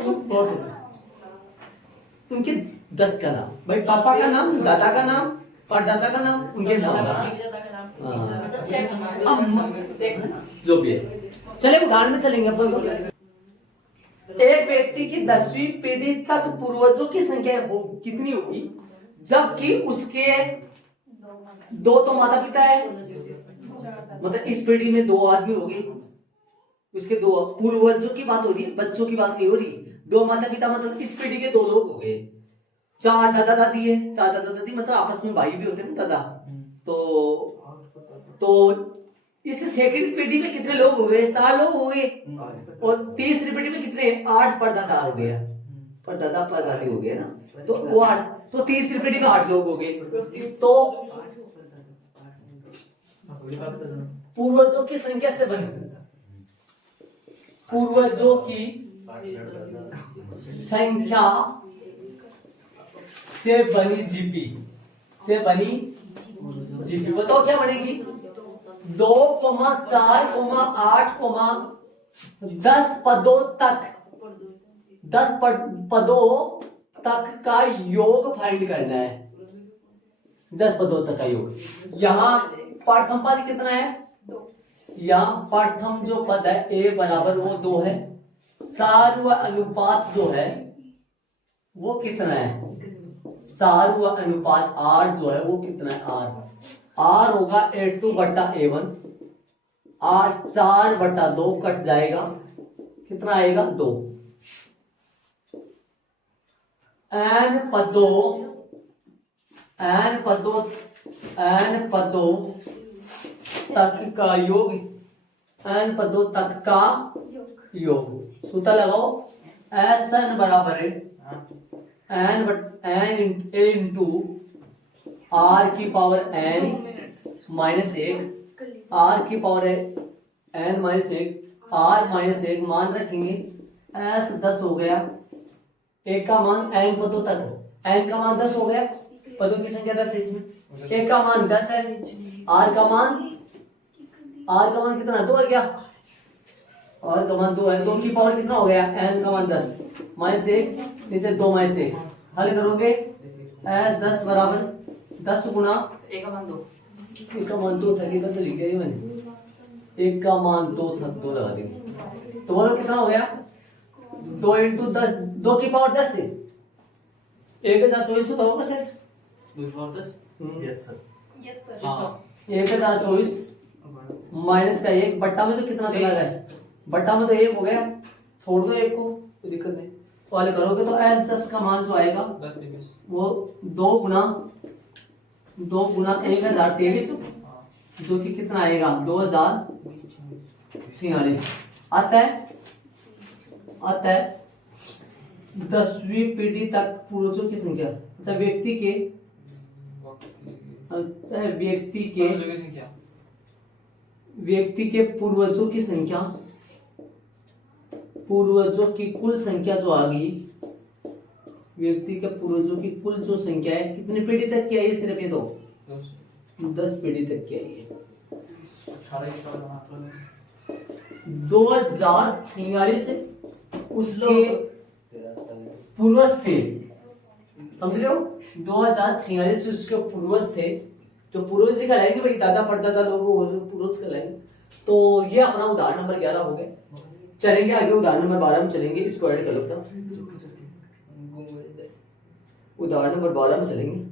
उनके 10 का नाम, भाई पापा का नाम, दादा का नाम, परदादा का नाम, उनके नाम जो भी है। चले उदाहरण में चलेंगे अपन लोग। एक व्यक्ति की 10वीं पीढ़ी तक पूर्वजों की संख्या हो कितनी होगी, जबकि उसके 2 तो माता पिता है, मतलब इस पीढ़ी में 2 आदमी हो गए, उसके 2 पूर्वजों की बात हो रही है, बच्चों की बात नहीं हो रही। 2 माता पिता मतलब इस पीढ़ी के 2 लोग हो गए। 4 दादा दादी है, 4 दादा दादी मतलब आपस में भाई भी होते हैं ना दादा। तो इस सेकंड पीढ़ी में कितने लोग हो गए, 4 लोग हो गए। और तीसरी पीढ़ी में कितने, 8 परदादा हो गया, परदादा परदादी हो गए ना, तो वो 8, तो तीसरी पीढ़ी में 8 लोग हो गए। तो पूर्वजों की संख्या से बनी, पूर्वजों की संख्या से बनी जीपी, से बनी जीपी। बताओ क्या बनेगी, 2, 4, 8, 10 पदों तक, 10 पदों तक का योग फाइंड करना है। 10 पदों तक का योग। यहाँ प्रथम पद कितना है, यहाँ प्रथम जो पद है a बराबर वो 2 है, सार्व अनुपात जो है वो कितना है, सार्व अनुपात r जो है वो कितना है, r होगा a2 बटा a1, r 4 बटा 2 कट जाएगा, कितना आएगा 2। n पदों तक का योग, n पदों तक का योग, सूत्र लगाओ, Sn बराबर है n इंटू r की पावर n माइनस 1, r की पावर है n माइनस 1, r माइनस 1 मान रखेंगे, s 10 हो गया, एक का मान n पदों तक, n का मान 10 हो गया, पदों की संख्या 10 है इसमें, एक का मान 10 है, r का मान कितना है, 2 है क्या, r का मान 2 है, 2 की पावर कितना हो गया, n का मान 10 माइनस 1, नीचे 2 माइनस 1, हल करोगे s 10 बराबर 10 गुना एक का मान 2, एक का मान 2 था, कितना तो लिख दिया मैंने, एक का मान 2 था, 2 लगा देंगे, तो बोलो कितना हो गया, 2 इंटू 10, 2 की पावर 10 है, 1024 होता होगा सर, 2 की power 10, yes sir, yes sir, हाँ 1024 माइनस का 1 बट्टा में तो कितना चला गया, बट्टा में तो 1 हो गया, छोड़ दो 1 को, कोई दिक्कत नहीं, तो हल करोगे तो s10 का मान जो आएगा 10 वो 2 गुना 1023, जो कि कितना आएगा 2046 आता है, 10वीं पीढ़ी तक पूर्वजों की संख्या अतः व्यक्ति के पूर्वजों की संख्या, पूर्वजों की कुल संख्या जो आ गई, व्यक्ति के पूर्वजों की कुल जो संख्या है कितनी पीढ़ी तक की आई है? सिर्फ ये 10 पीढ़ी तक की आई है। 2046 उसके पूर्वज थे, समझ रहे हो? 2046 उसके पूर्वज थे, जो पूर्वज ही कहलाएंगे भाई, दादा परदादा लोग पूर्वज कहलाएंगे। तो ये अपना उदाहरण नंबर 11 हो गया। चलेंगे आगे उदाहरण नंबर 12 में चलेंगे, इसको ऐड कर लो अपना। उदाहरण नंबर 12 में चलेंगे।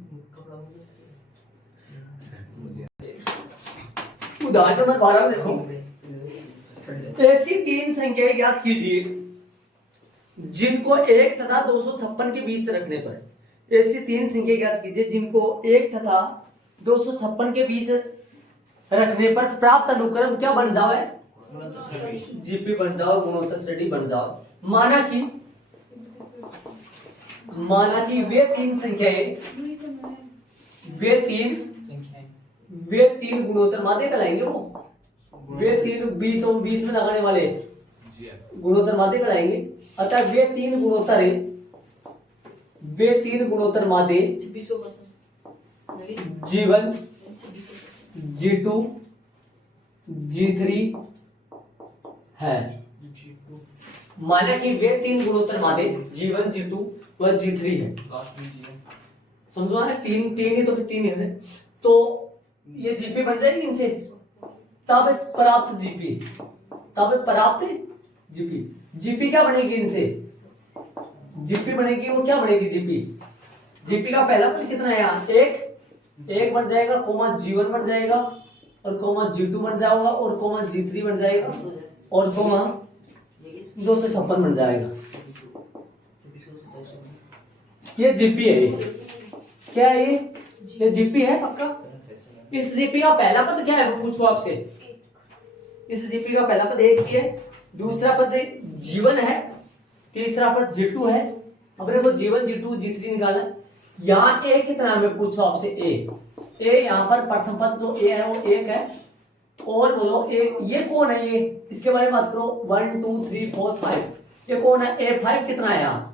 उदाहरण नंबर 12 में देखो, ऐसी 3 संख्याएं ज्ञात कीजिए जिनको 1 तथा 256 के बीच रखने पर, ऐसी 3 संख्या ज्ञात कीजिए जिनको 1 तथा 256 के बीच रखने पर प्राप्त अनुक्रम क्या बन जाए? जीपी बन जाओ, गुणोत्तर श्रेणी बन जाओ। माना कि वे 3 संख्याएं, वे तीन गुणोत्तर मादे कहलाएंगे। वे 3 बीच में लगाने वाले गुणोत्तर मादे कहलाएंगे। अतः वे 3 गुणोत्तर मादे G1, G2, G3 है। माना कि वे 3 गुणोत्तर मादे G1, G2 व G3 है। समझो ना, तीन ही तो फिर 3 ही है। तो ये जीपी बन जाएगी इनसे, तब प्राप्त जीपी। जीपी क्या बनेगी इनसे? जीपी बनेगी, वो क्या बनेगी? जीपी का पहला पद कितना है यहाँ? 1 बन जाएगा, कोमा G1 बन जाएगा, और कोमा G2 बन जाएगा, और कोमा G3 बन जाएगा, और कोमा 256 बन जाएगा। ये जीपी है। क्या है ये जीपी है पक्का। इस जीपी का पहला पद क्या है, वो पूछो आपसे। इस जीपी का पहला पद 1 है, दूसरा पद G1 है, तीसरा पद G2 है। अब देखो G1, G2, G3 निकाला। यहाँ ए कितना में पूछो आपसे? ए यहाँ पर प्रथम पद जो ए है वो 1 है। और बोलो ये कौन है? ये इसके बारे में बात करो। 1 2 3 4 5 ये कौन है? A5 कितना है यहाँ?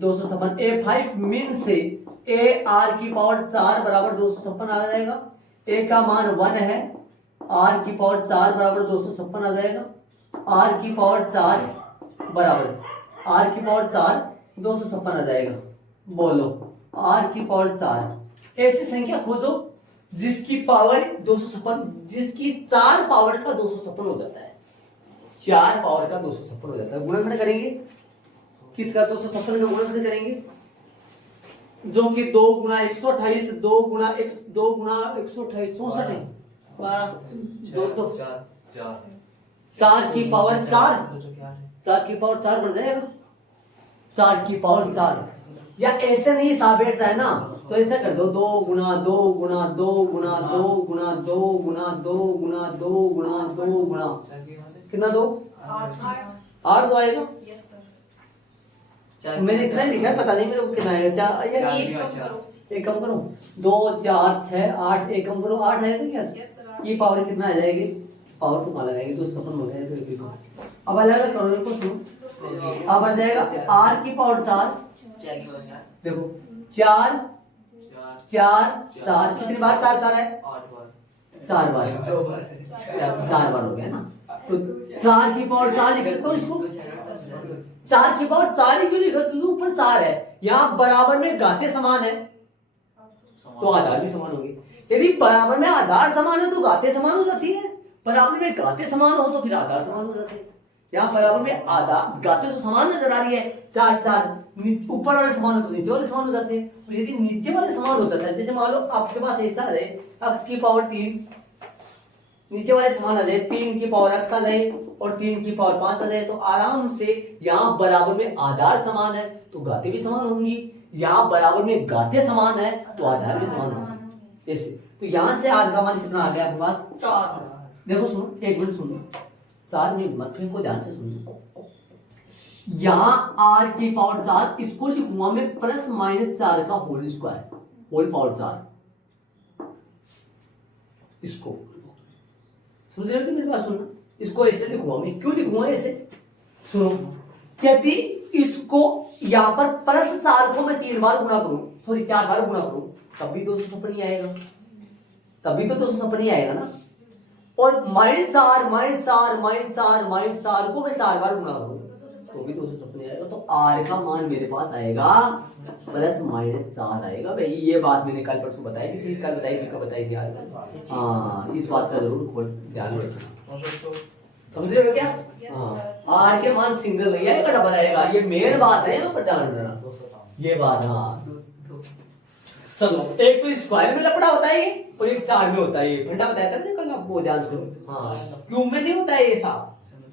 256। A5 मीन से AR की पावर 4 बराबर 256 आ जाएगा। A का मान 1 है, R की पावर 4 बराबर 256 आ जाएगा। R की पावर 4 256 आ जाएगा। बोलो R की पावर 4 ऐसी संख्या खोजो जिसकी पावर 256, जिसकी 4 पावर का 256 हो जाता है। 4 पावर का 256 हो जाता है। गुणनखंड करेंगे किसका? 256 का गुणनखंड करेंगे, जो कि 2 गुना 128, 2 गुना 128 64 है। 4 की पावर 4 बन जाएगा। 4 की पावर 4 या ऐसे नहीं सा बैठता है ना, तो ऐसा कर दो 2 गुना 2 गुना 2 गुना 2 गुना 2 गुना 2 गुना 2 गुना 2 गुना कितना 2 8 2 आएगा। मैंने इतना लिखा है, पता नहीं मेरे को कितना आएगा। एक कम करो 2 4 6 8 एक कम करो 8 आएगा क्या? ये पावर कितना आ जाएगी? पावर तो माला जाएगी 256 हो जाएगा। अब अलग अलग करो इनको, सुनो। अब बन जाएगा R की पावर 4। देखो 4 कितनी बार 4 है? 4 बार हो गया ना। तो 4 की पावर 4 लिख सकते हो इसको। 4 की पावर 4 ही क्यों लिखा? क्योंकि ऊपर 4 है। यहाँ बराबर में घातें समान है तो आधार भी समान होगी। यदि बराबर में आधार समान है तो घातें समान हो जाती है, बराबर में घातें समान हो तो फिर आधार समान हो जाते हैं। यहाँ बराबर में आधार घातें तो समान नजर आ रही है। 4 ऊपर वाले समान हो तो नीचे वाले समान हो जाते हैं। और यदि नीचे वाले समान हो जाता है, जैसे मान लो आपके पास ऐसा आ जाए x की पावर 3, नीचे वाले समान आ जाए 3 की पावर x आ जाए और 3 की पावर 5 आ जाए, तो आराम से यहाँ बराबर में आधार समान है तो घातें भी समान होंगी। यहाँ बराबर में घातें समान है तो आधार भी समान होंगे। ऐसे तो यहाँ से आज का मान कितना आ गया आपके पास? 4। देखो सुनो, एक मिनट सुनो, 4 मिनट मत फेंको, ध्यान से सुनो। यहाँ r की पावर 4 इसको लिखूंगा मैं प्लस माइनस 4 का होल स्क्वायर, होल पावर 4। इसको समझ रहे हो कि मेरी बात सुनना, इसको ऐसे लिखूंगा मैं। क्यों लिखूंगा ऐसे, सुनो, यदि इसको यहां पर प्लस 4 को मैं 3 बार गुणा करूं, सॉरी 4 बार गुणा करूं, तब भी 256 ही आएगा, तभी तो 256 ही आएगा ना। और माइनस 4 माइनस 4 माइनस 4 माइनस 4 को मैं 4 बार गुणा करूं तो भी 256 आएगा। तो r का मान मेरे पास आएगा प्लस माइनस 4 आएगा भाई। ये बात मैंने कल परसों बताई थी, कल बताई थी, कब बताई थी आज? हाँ, इस बात का जरूर खोल ध्यान रखना, समझ रहे हो क्या? हाँ, r के मान सिंगल नहीं आएगा, डबल आएगा, ये मेन बात है यहाँ पर ध्यान रखना, ये बात। हाँ चलो, एक तो स्क्वायर में लपड़ा होता है और एक 4 में होता है, फंडा बताया था ना कल आपको, ध्यान करो। हाँ, क्यूब में नहीं होता है ये साहब,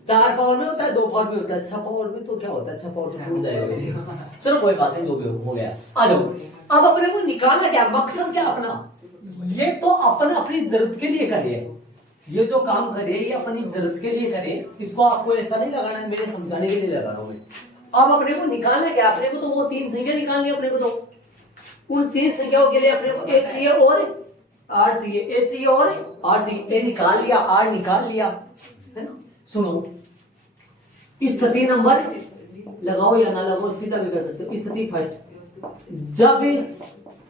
4 पावर में होता है, 2 पावर में होता है। 6 पावर में तो क्या होता है, 6 पावर से टूट जाएगा। चलो कोई बात नहीं, जो भी हो गया। आ जाओ, अब अपने को निकालना क्या, मकसद क्या अपना, ये तो अपन अपनी जरूरत के लिए करे, ये जो काम करे ये अपनी जरूरत के लिए करे, इसको आपको ऐसा नहीं लगाना, मेरे समझाने के लिए लगा रहा हूँ मैं। अब अपने को निकालना क्या, अपने को तो वो 3 संख्या निकालनी है, अपने को तो उन 3 संख्याओं के लिए अपने को एक चाहिए और r चाहिए, a चाहिए और r चाहिए। a निकाल लिया, r निकाल लिया, है ना। सुनो, स्थिति नंबर लगाओ या ना लगाओ, सीधा भी कर सकते हो। स्थिति फर्स्ट, जब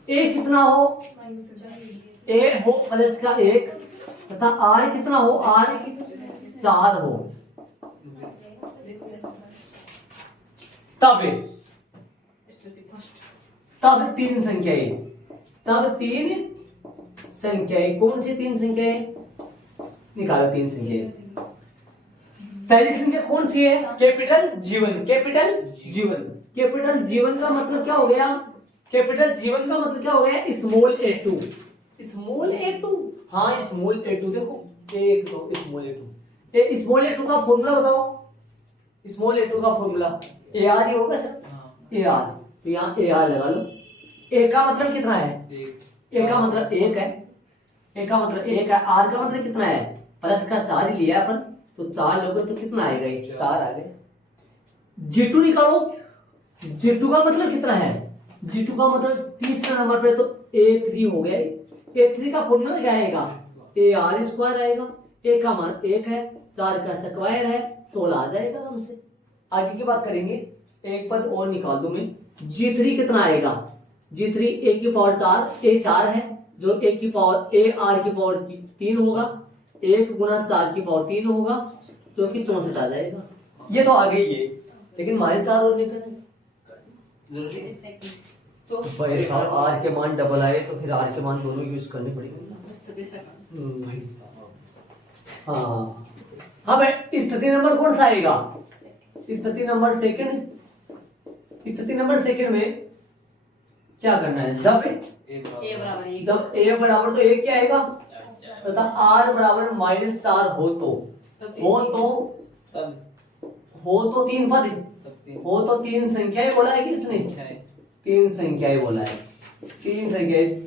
a कितना हो, a हो प्लस का 1 तथा r कितना हो, r 4 हो, तब 3 संख्याएं, तब 3 संख्याएं, कौन सी 3 संख्याएं निकालो, 3 संख्याएं। पहली संख्या कौन सी है, कैपिटल जीवन, कैपिटल जीवन। कैपिटल जीवन का मतलब क्या हो गया, कैपिटल जीवन का मतलब क्या हो गया, स्मॉल a2, स्मॉल a2। हाँ, स्मॉल a2 देखो, एक दो स्मॉल a2, ये स्मॉल a2 का फॉर्मूला बताओ, स्मॉल a2 का फॉर्मूला ar ही होगा सर, ar, तो यहाँ AR लगा लो। A का मतलब कितना है, A का मतलब 1 है, A का मतलब 1 है, R का मतलब कितना है, प्लस का 4 ही लिया अपन, तो 4 लोगे तो कितना आएगा, 4 आ गए। G2 निकालो, G2 का मतलब कितना है, G2 का मतलब तीसरे नंबर पे तो A3 हो गया। A3 का फॉर्मूला क्या आएगा, AR स्क्वायर आएगा, A का मान 1 है, 4 का स्क्वायर है, 16 आ जाएगा हमसे। आगे की बात करेंगे, एक पद और निकाल दूं मैं। G3 कितना आएगा, G3 a की पावर 4, a 4 है, जो a की पावर a r की पावर 3 होगा, 1 गुना 4 की पावर 3 होगा, जो कि 64 आ जाएगा। ये तो आ गई है, लेकिन माइनस 4 और निकल तो भाई साहब, r के मान डबल आए तो फिर r के मान दोनों यूज करने पड़ेंगे। हाँ हाँ भाई, स्थिति नंबर कौन सा आएगा, स्थिति नंबर सेकंड। स्थिति नंबर सेकंड में क्या करना है, जब a बराबर तो 1 क्या आएगा, तथा r बराबर -4 हो तो 3 पद, हो तो 3 संख्याएं बोला है किसने, 3 संख्याएं बोला है, 3 संख्याएं।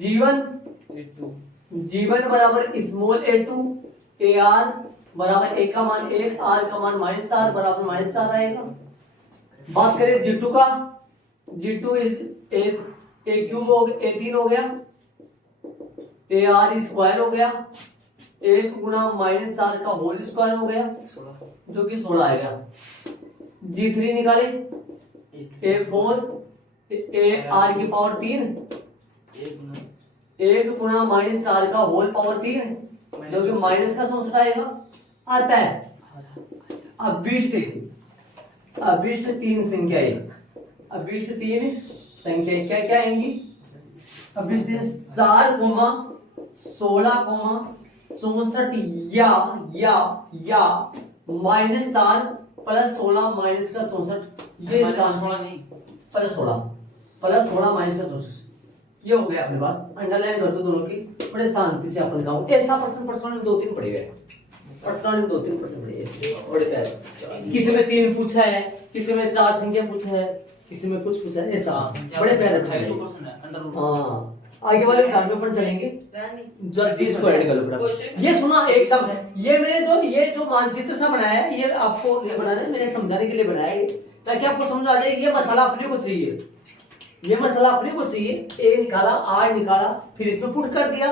जीवन बराबर स्मॉल a2, ar बराबर a का मान 1, r का मान -4 बराबर -4 आएगा। बात करें G2 का, G2 a क्यूब हो गया, a3 हो गया, ar स्क्वायर हो गया, 1 गुना -4 का होल स्क्वायर हो गया, जो कि 16 आएगा। G3 निकाले, a4 ar की पावर 3, 1 गुना -4 का होल पावर 3, जो कि माइनस का 64 आएगा आता है। अभिष्ट 3 संख्याएं, अभिष्ट 3 संख्याएं क्या क्या आएंगी, अभिष्ट 4, 16, 64 या -4 प्लस 16 माइनस का 64, ये इसका प्लस 16 माइनस का 64, ये हो गया अपने पास। अंडरलाइन कर दो दोनों की, बड़े शांति से अपन गाँव। ऐसा प्रश्न में 2-3 पड़े हुए, प्रश्न में 2-3 प्रश्न पड़े, किसी में 3 पूछा है, किसी में 4 संख्या पूछा है, किसी में कुछ पूछा है, ऐसा बड़े प्यारे। हाँ, आगे वाले विधान में अपन चलेंगे, जल्दी इसको ऐड कर लो। ये सुना एकदम, ये मैंने जो मानचित्र सा बनाया है, ये आपको बनाना है, मैंने समझाने के लिए बनाया है। ताकि आपको समझ आ जाए ये मसाला अपने को चाहिए, ये मसाला अपने को चाहिए। ए निकाला, आर निकाला, फिर इसमें पुट कर दिया।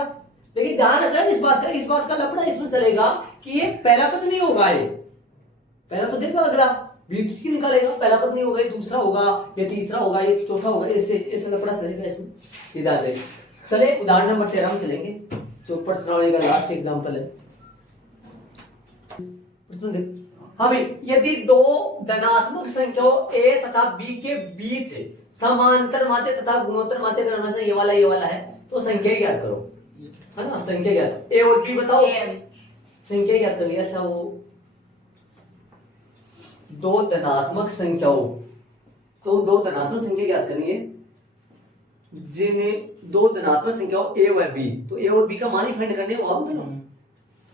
लेकिन ध्यान रखना इस बात का लफड़ा इसमें चलेगा कि ये पहला पद नहीं होगा, ये पहला तो देखो अगला 20 की निकालेगा, पहला पद नहीं होगा, ये दूसरा होगा, ये तीसरा होगा, ये चौथा होगा, ऐसे लफड़ा चलेगा इसमें। इधर देख, चले उदाहरण नंबर 13 में चलेंगे, जो प्रश्नावली का लास्ट एग्जांपल है। प्रश्न देख, हाँ भाई, यदि दो धनात्मक संख्याओं a तथा b के बीच समांतर माध्य तथा गुणोत्तर माध्य क्रम से ये वाला है, तो संख्या ज्ञात करो, है ना। संख्या ज्ञात, a और b बताओ, संख्या ज्ञात करनी है। अच्छा, वो दो धनात्मक संख्याओं, तो दो धनात्मक संख्या ज्ञात करनी है जिन्हें दो धनात्मक संख्याओं a व b, तो a और b का मान ही फाइंड करने हो आप दोनों।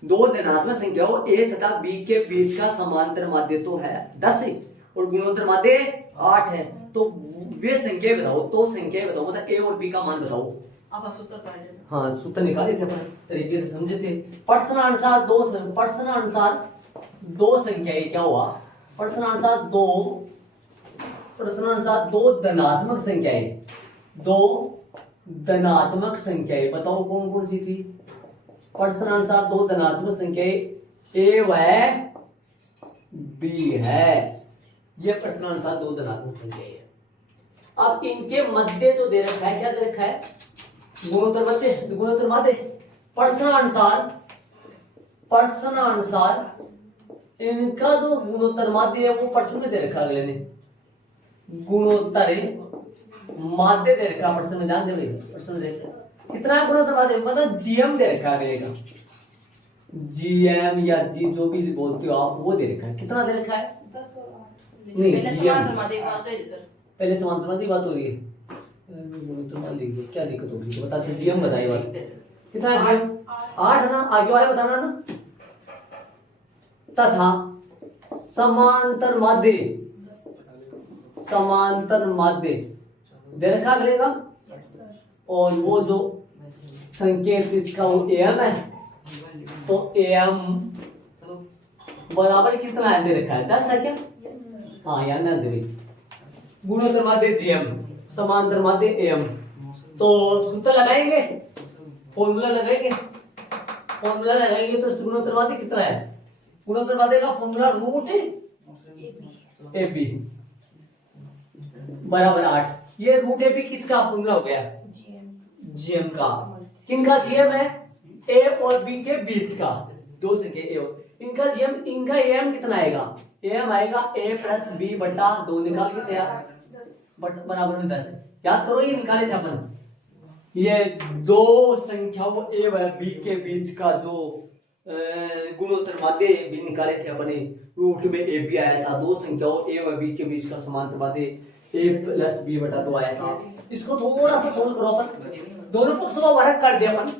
दो धनात्मक संख्याओं a तथा b के बीच का समांतर माध्य तो है 10 है और गुणोत्तर माध्य 8 है, तो वे संख्या बताओ, तो संख्या बताओ, मतलब a और b का मान बताओ। आप सूत्र पढ़ लेना। हाँ, सूत्र निकाले थे अपन, तरीके से समझे थे। प्रश्नानुसार दो संख्याएं क्या हुआ, प्रश्नानुसार दो धनात्मक संख्याएं बताओ कौन कौन सी थी। प्रश्नानुसार दो धनात्मक संख्याएं a व b है, ये प्रश्नानुसार दो धनात्मक संख्याएं है। अब इनके मध्य जो दे रखा है, क्या दे रखा है, गुणोत्तर माध्य। प्रश्नानुसार इनका जो गुणोत्तर माध्य है वो प्रश्न में दे रखा है, अगले ने गुणोत्तर माध्य दे रखा, प्रश्न में ध्यान दे, प्रश्न दे कितना है गुणोत्तर माध्य, मतलब जीएम दे रखा है अगले का, जीएम या जी जो भी बोलते हो आप, वो दे रखा है। कितना दे रखा है, नहीं पहले समांतर माध्य बात हो रही है, गुणोत्तर माध्य देखिए क्या दिक्कत होगी, बताते जीएम बताइए बात कितना है, जीएम 8 है ना, आगे वाले बताना ना। तथा समांतर माध्य दे रखा अगले का, और वो जो संकेत इसका वो एम है, तो एम बराबर कितना है दे रखा है, 10 है क्या, हाँ यार ना दे, गुणोत्तर माध्य जीएम, समांतर माध्य एम। तो सूत्र लगाएंगे, फॉर्मूला लगाएंगे तो गुणोत्तर माध्य कितना है, गुणोत्तर माध्य का फॉर्मूला रूट ए बी बराबर 8। ये रूट ए बी किसका फॉर्मूला हो गया, जीएम का। किनका जीएम है, ए और बी के बीच का, दो संख्या ए और इनका जीएम, इनका एम कितना आएगा, एम आएगा a प्लस बी बटा 2, निकाल के तैयार बराबर में 10। याद करो ये निकाले थे अपन, ये दो संख्याओं a व b के बीच का जो गुणोत्तर माध्य भी निकाले थे अपने, रूट में ए बी आया था, दो संख्याओं a व b के बीच का समांतर माध्य a प्लस बी बटा 2 आया था। इसको थोड़ा सा सोल्व करो अपन, दोनों पक्षों का वर्ग कर दे अपन,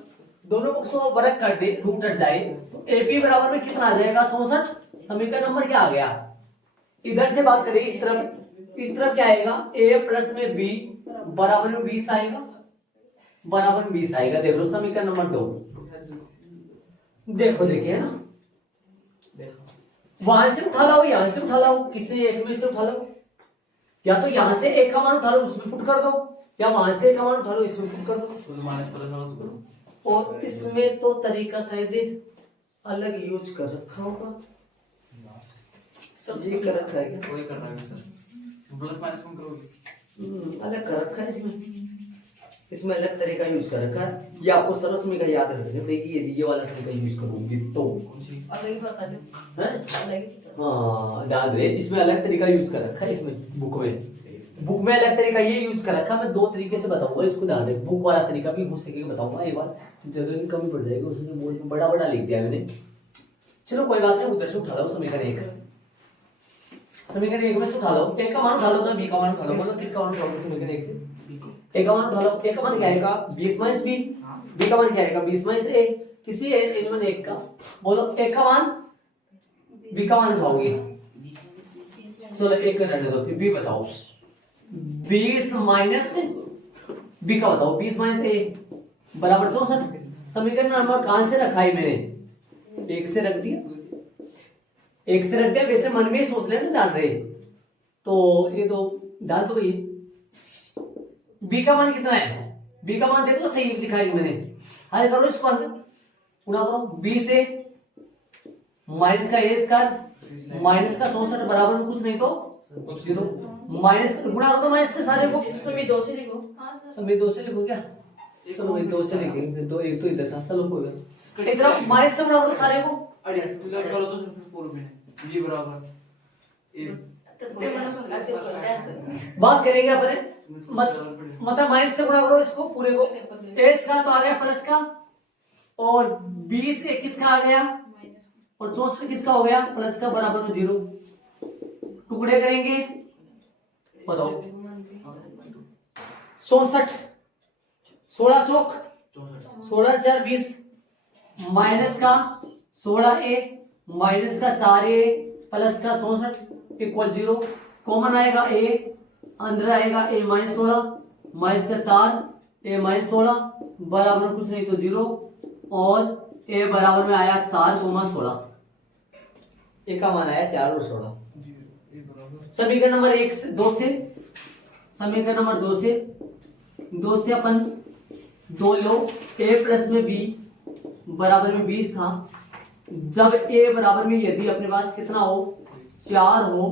दोनों पक्षों का वर्ग कर दे, रूट हट जाए तो ए बी बराबर में कितना आ जाएगा, 64। समीकरण नंबर क्या आ गया, इधर से बात करें इस तरफ क्या आएगा, a प्लस में b बराबर में 20 आएगा, बराबर में 20 आएगा। देख लो समीकरण नंबर 2, देखो देखिए ना, वहां से उठा लाओ, यहां से उठा लाओ, किसी एक में से उठा लो, या तो यहां से एक का मान उठा लो उसमें पुट कर दो, या वहां से एक का मान उठा लो इसमें पुट कर दो। और इसमें तो तरीका शायद अलग यूज कर रखा होगा, सब कर रखा है क्या, वही कर रहा है सर, प्लस माइनस कौन करोगे, अलग कर रखा है इसमें अलग तरीका यूज कर रखा है। ये आपको सरस में का याद रखना पड़ेगी, यदि ये वाला तरीका यूज करोगे तो अलग ही बता दो, हैं, अलग हाँ ध्यान रहे, इसमें अलग तरीका यूज कर रखा है, इसमें बुक में अलग तरीका ये यूज कर रखा। मैं दो तरीके से बताऊंगा, इसको ध्यान रहे, बुक वाला तरीका भी हो सकेगा बताऊंगा, एक बार जगह की कमी पड़ जाएगी, उसने बोल बड़ा बड़ा लिख दिया मैंने, चलो कोई बात नहीं, उधर से उठा लो समीकरण 1 में से उठा लो, एक का मान उठा लो, बी का मान उठा लो, बोलो किसका मान उठा लो समीकरण 1 से, एक का मान उठा लो, एक का मान क्या आएगा 20 माइनस बी, बी का मान क्या आएगा 20 माइनस ए, किसी एलिमेंट एक का, बोलो एक का मान बी का मान उठाओगे, चलो एक रहने दो, फिर बी बताओ, 20 माइनस बी का बताओ, 20 माइनस ए बराबर 64। समीकरण नंबर कहां से रखा है मैंने, एक से रख दिया, वैसे मन में ही सोच लेना, जान रहे तो ये तो डाल दो भाई। बी का मान कितना है, बी का मान देख लो, सही दिखाई मैंने। हल करो इसको, गुणा करो बी से माइनस का ए स्क्वायर माइनस का 64 बराबर में कुछ नहीं तो 0, माइनस गुणा करो माइनस से सारे को, सभी 2 से लिखो। सभी 2 से लिखो क्या, चलो भाई 2 से लिखेंगे, फिर 2 एक तो इधर था, चलो कोई बात नहीं। इधर माइनस से गुणा करो सारे को, करो तो सिर्फ पूर्व में बी बराबर ए। बात करेंगे अपने मतलब माइनस से गुणा करो इसको पूरे को, ए स्क्वायर तो आ गया प्लस का, और 20 से किसका आ गया, और 64 किसका हो गया, प्लस का, बराबर में 0। टुकड़े करेंगे, बताओ 64, 16 चौक 16 4 20, माइनस का 16a माइनस का 4a प्लस का 64 इक्वल 0। कॉमन आएगा a, अंदर आएगा a माइनस 16 माइनस का 4 a माइनस 16 बराबर में कुछ नहीं तो 0, और a बराबर में आया 4 16, a का मान आया 4 और 16। समीकरण नंबर 1 से 2 से, समीकरण नंबर 2 से अपन 2 लो, a प्लस में b बराबर में 20 था। जब a बराबर में यदि अपने पास कितना हो 4 हो,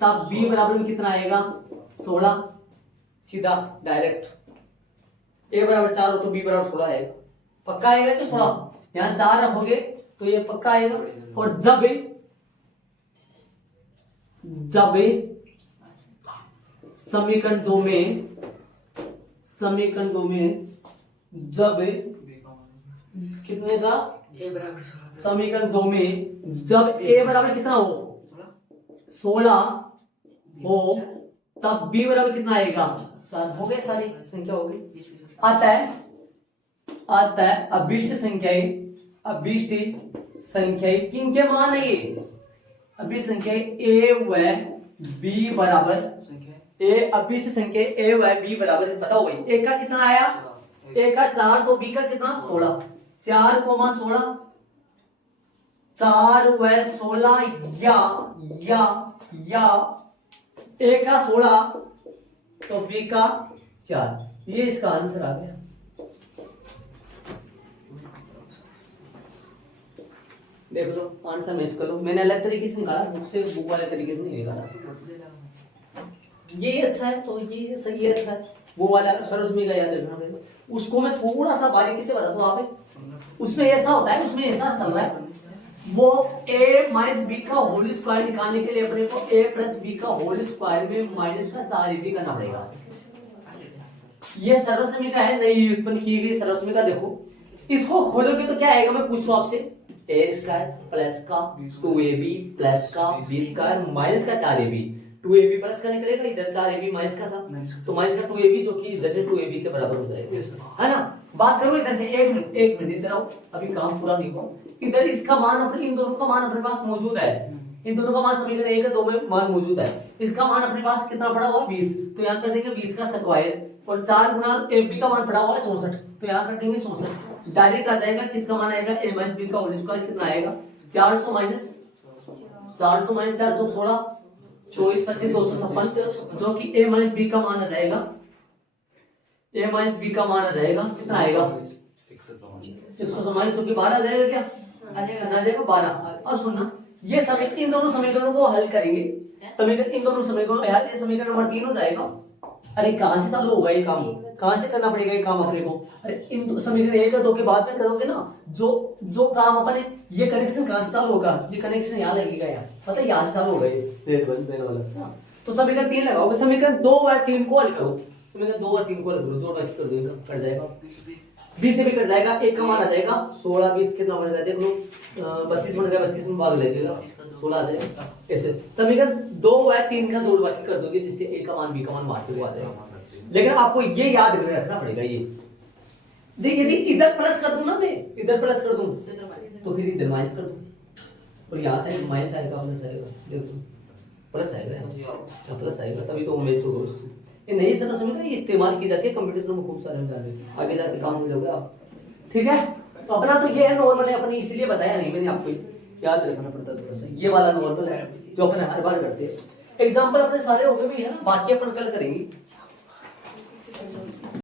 तब b बराबर में कितना आएगा 16। सीधा डायरेक्ट a बराबर 4 हो तो b बराबर 16 आएगा, पक्का आएगा कि 16, यहाँ 4 रखोगे तो ये पक्का आएगा। और जब समीकरण 2 में जब कितने का, ए बराबर 16, समीकरण 2 में जब a बराबर कितना हो 16 हो, तब b बराबर कितना आएगा 4। हो गए, सारी संख्या हो गई। आता है अभिष्ट संख्याएं किनके मान है ये, अभिष्ट संख्या a व b बराबर, ए अभिष्ट संख्या a व b बराबर, बताओ भाई a का कितना आया, a का 4 तो b का कितना 16, 4 16, 4 व 16 या a का 16 तो b का 4, ये इसका आंसर आ गया। देख लो आंसर मैच कर लो, मैंने अलग तरीके से निकाला, बुक से बुक वाले तरीके से नहीं निकाला। ये अच्छा है तो ये सही है, अच्छा है। वो वाला सरस्वती का याद रखना, उसको मैं थोड़ा सा बारीकी से बता दूं आप, उसमें ऐसा होता है, उसमें ऐसा चल रहा है, वो a माइनस बी का होल स्क्वायर निकालने के लिए अपने को a प्लस बी का होल स्क्वायर में माइनस का 4ab करना पड़ेगा। ये सर्वसमीका है, नई उत्पन्न की गई सर्वसमीका। देखो इसको खोलोगे तो क्या आएगा, मैं पूछूं आपसे, a स्क्वायर प्लस का 2ab प्लस का b स्क्वायर माइनस का 4ab, 2ab प्लस का निकलेगा, इधर 4ab माइनस का था तो माइनस का 2ab जो कि इधर से 2ab के बराबर हो जाएगा, है ना। बात करो इधर से, एक मिनट इधर आओ, अभी काम पूरा नहीं हुआ। इधर इसका मान अपने, इन दोनों का मान अपने पास मौजूद है, इन दोनों का मान समीकरण 1 और 2 में मान मौजूद है। इसका मान अपने पास कितना पड़ा हुआ 20, तो यहाँ कर देंगे 20 का स्क्वायर, और 4 गुना ab का मान पड़ा हुआ है 64, तो यहाँ कर देंगे 64। डायरेक्ट आ जाएगा, किसका मान आएगा a माइनस b का होल स्क्वायर कितना आएगा 400 माइनस 4 16, 24 25 256, जो कि a माइनस b का मान आ जाएगा, a माइनस b का मान आ जाएगा कितना आएगा 144, जो कि 12 आ जाएगा, क्या आ जाएगा 12। अब सुनना, ये समीकरण, इन दोनों समीकरणों को हल करेंगे, समीकरण इन दोनों समीकरणों, यार ये समीकरण नंबर 3 हो जाएगा। अरे कहां से चालू होगा ये काम, कहां से करना पड़ेगा ये काम अपने को, अरे इन समीकरण 1 और 2 के बाद में करोगे ना, जो काम अपने, ये कनेक्शन कहां से चालू होगा, ये कनेक्शन यहाँ लगेगा, यार पता है यहाँ से चालू होगा ये वाला। तो समीकरण 3 लगाओगे, समीकरण 2 और 3 को हल करो, समीकरण 2 और 3 को हल करो, जोड़ बाकी कर दो, कट जाएगा, 20 से भी कट जाएगा, एक का मान आ जाएगा 16, 20 कितना बन जाएगा देख लो, 32 बन जाएगा, 32 में भाग लीजिएगा 16 आ जाएगा। ऐसे समीकरण 2 व 3 का जोड़ बाकी कर दोगे, जिससे a का मान b का मान वहां से वो आ जाएगा। लेकिन आपको ये याद रखना पड़ेगा, ये देखिए यदि इधर प्लस कर दूं ना, मैं इधर प्लस कर दूं तो फिर इधर माइनस कर दूं, और यहाँ से माइनस आएगा, प्लस आएगा, देखो प्लस आएगा, प्लस आएगा, तभी तो मैच होगा उससे। ये नई समझ में इस्तेमाल की जाती है कंपटीशन में, खूब सारे जाने आगे जाके काम मिलोगे आप, ठीक है। तो अपना तो ये है नॉर्मल है, अपने इसलिए बताया नहीं मैंने, आपको याद रखना पड़ता थोड़ा सा, ये वाला नॉर्मल है जो अपने हर बार करते हैं। एग्जाम्पल अपने सारे हो गए भी है ना, बाकी अपन कल करेंगे।